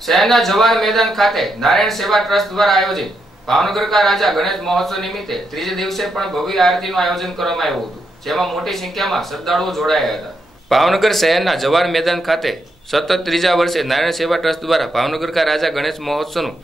शहरना जवाहर मैदान खाते नारायण सेवा ट्रस्ट द्वारा आयोजित भावनगर का राजा गणेश महोत्सव निमित्ते त्रीजे दिवसे पण भव्य आरतीનું आयोजन કરવામાં આવ્યું હતું, જેમાં મોટી સંખ્યામાં શ્રદ્ધાળુઓ જોડાયા હતા। भावनगर शहरना जवाहर मैदान खाते सतत ત્રીજા વર્ષે नारायण सेवा ट्रस्ट द्वारा भावनगर का राजा गणेश महोत्सवનું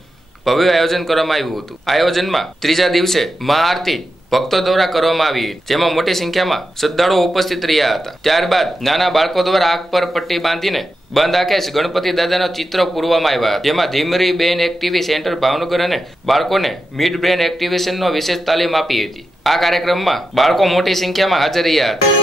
भव्य आयोजन કરવામાં આવ્યું હતું। आयोजનમાં ત્રીજા દિવસે महाआरती भक्तों द्वारा કરવામાં આવી, જેમાં મોટી સંખ્યામાં શ્રદ્ધાળુઓ ઉપસ્થિત રહ્યા હતા। ત્યારબાદ નાના બાળકો દ્વારા આંખ પર પટ્ટી બાંધીને બંધ આંખે જ ગણપતિ દાદાનો ચિત્ર પૂરવામાં આવ્યા, જેમાં ધીમરી બ્રેન એક્ટિવિટી સેન્ટર ભાવનગર અને બાળકોને મિડ બ્રેન એક્ટિવેશનનો વિશેષ તાલીમ આપી હતી। આ કાર્યક્રમમાં બાળકો મોટી સંખ્યામાં હાજર રહ્યા હતા।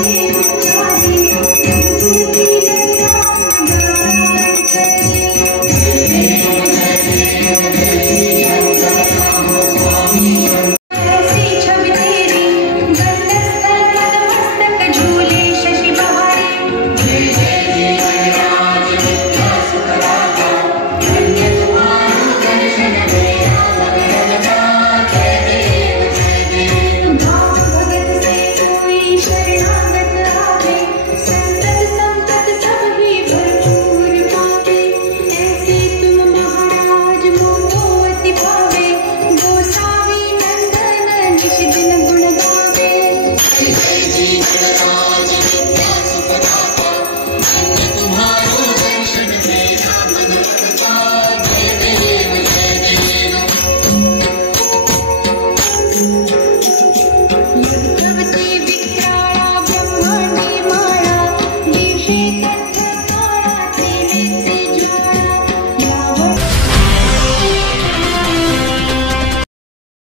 Thank you.